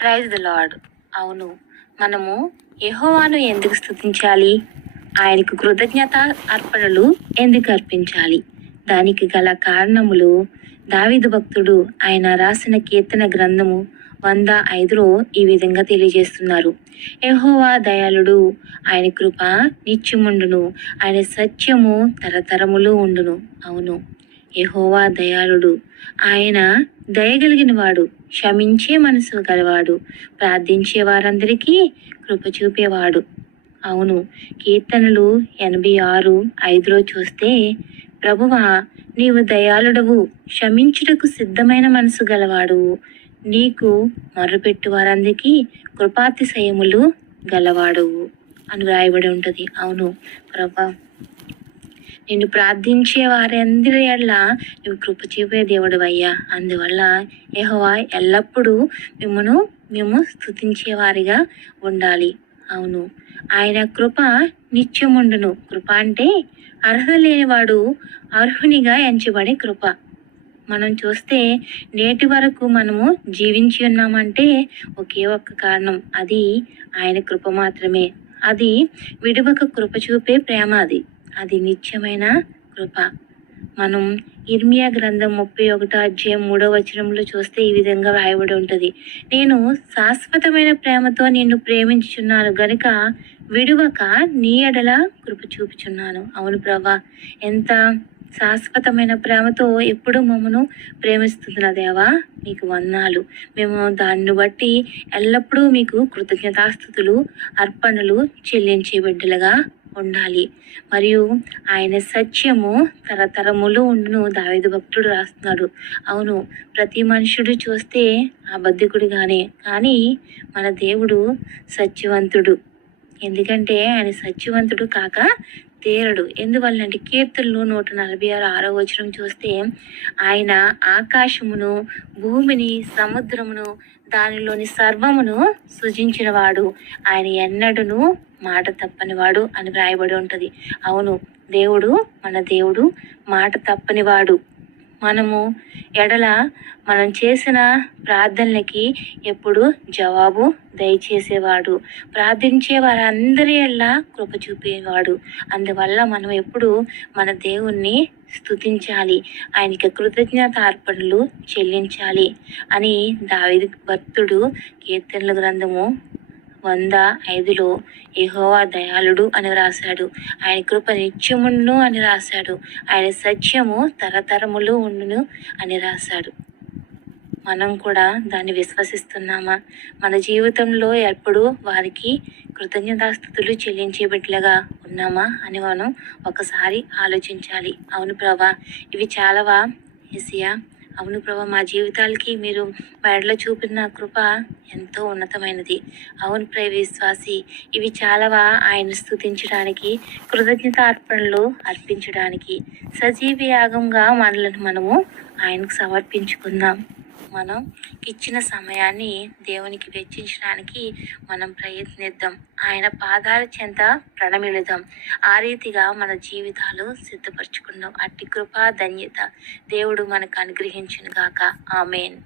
Praise the lord అవును. మనము యహోవాను ఎందుకు స్థుతించాలి ఆయనకు కృతజ్ఞత అర్పణలు ఎందుకు అర్పించాలి? దానికి గల కారణములు దావిద భక్తుడు ఆయన రాసిన కీర్తన గ్రంథము వంద ఐదులో ఈ విధంగా తెలియజేస్తున్నారు. ఎహోవా దయాళుడు ఆయన కృప నిత్యముండును ఆయన సత్యము తరతరములు ఉండును. అవును. ఎహోవా దయాళుడు ఆయన దయగలిగిన వాడు క్షమించే మనసు గలవాడు ప్రార్థించే వారందరికీ కృప చూపేవాడు. అవును కీర్తనలు ఎనభై ఆరు ఐదులో చూస్తే ప్రభువా నీవు దయాళుడవు క్షమించుటకు సిద్ధమైన మనసు గలవాడు. నీకు మొర్రపెట్టు వారందరికీ కృపాతిశయములు గలవాడవు అని వ్రాయబడి ఉంటుంది. అవును ప్రభా. నిన్ను ప్రార్థించే వారందరి ఎడల నువ్వు కృప చూపే దేవుడు అయ్యా అందువల్ల యెహోవా ఎల్లప్పుడూ మిమ్మను మేము స్థుతించేవారిగా ఉండాలి. అవును ఆయన కృప నిత్యముండును. కృప అంటే అర్హత లేనివాడు అర్హునిగా ఎంచబడే కృప. మనం చూస్తే నేటి వరకు మనము జీవించి ఉన్నామంటే ఒకే ఒక్క కారణం అది ఆయన కృప మాత్రమే. అది విడువక కృప చూపే ప్రేమ అది. అది నిత్యమైన కృప. మనం ఇర్మియా గ్రంథం ముప్పై ఒకటో అధ్యాయం మూడో వచనంలో చూస్తే ఈ విధంగా వ్రాయబడి ఉంటుంది. నేను శాశ్వతమైన ప్రేమతో నిన్ను ప్రేమించుచున్నాను. గనుక విడువక నీ ఎడల కృప చూపుచున్నాను. అవును ప్రభా ఎంత శాశ్వతమైన ప్రేమతో ఎప్పుడు మమ్మను ప్రేమిస్తున్న దేవా నీకు వందనాలు. మేము దాన్ని బట్టి ఎల్లప్పుడూ మీకు కృతజ్ఞతాస్థుతులు అర్పణలు చెల్లించే బిడ్డలుగా ఉండాలి. మరియు ఆయన సత్యము తరతరములు ఉండును దావేదు భక్తుడు రాస్తున్నాడు. అవును ప్రతి మనుషుడు చూస్తే అబద్ధికుడుగానే కానీ మన దేవుడు సత్యవంతుడు. ఎందుకంటే ఆయన సత్యవంతుడు కాక తేరడు ఎందువల్లంటే కీర్తనలు నూట నలభై ఆరు ఆరో వచనం చూస్తే ఆయన ఆకాశమును భూమిని సముద్రమును దానిలోని సర్వమును సృజించినవాడు. ఆయన ఎన్నడును మాట తప్పనివాడు అని వ్రాయబడి ఉంటుంది. అవును దేవుడు మన దేవుడు మాట తప్పనివాడు. మనము ఎడల మనం చేసిన ప్రార్థనలకి ఎప్పుడు జవాబు దయచేసేవాడు. ప్రార్థించే వారందరి ఎల్లా కృప చూపేవాడు. అందువల్ల మనం ఎప్పుడు మన దేవుణ్ణి స్తుతించాలి. ఆయనకి కృతజ్ఞత అర్పణలు చెల్లించాలి అని దావిది భక్తుడు కీర్తనల గ్రంథము వంద ఐదులో యహోవా దయాళుడు అని రాశాడు. ఆయన కృప నిత్యముండును అని రాశాడు. ఆయన సత్యము తరతరములు ఉండును అని రాశాడు. మనం కూడా దాన్ని విశ్వసిస్తున్నామా? మన జీవితంలో ఎప్పుడు వారికి కృతజ్ఞతాస్థుతులు చెల్లించే బిడ్డలుగా ఉన్నామా అని మనం ఒకసారి ఆలోచించాలి. అవును ప్రభా ఇవి చాలావా? ఈసియా అవును ప్రభా మా జీవితాలకి మీరు బయటలో చూపిన కృప ఎంతో ఉన్నతమైనది. అవును ప్రియ విశ్వాసి ఇవి చాలావా? ఆయన స్థుతించడానికి కృతజ్ఞత అర్పణలు అర్పించడానికి సజీవ యాగంగా మనలను మనము ఆయనకు సమర్పించుకుందాం. మనం ఇచ్చిన సమయాన్ని దేవునికి వెచ్చించడానికి మనం ప్రయత్నిద్దాం. ఆయన పాదాల చెంత ప్రణమిళుదాం. ఆ రీతిగా మన జీవితాలు సిద్ధపరచుకుందాం. అట్టి కృపా ధన్యత దేవుడు మనకు అనుగ్రహించును గాక ఆమెన్.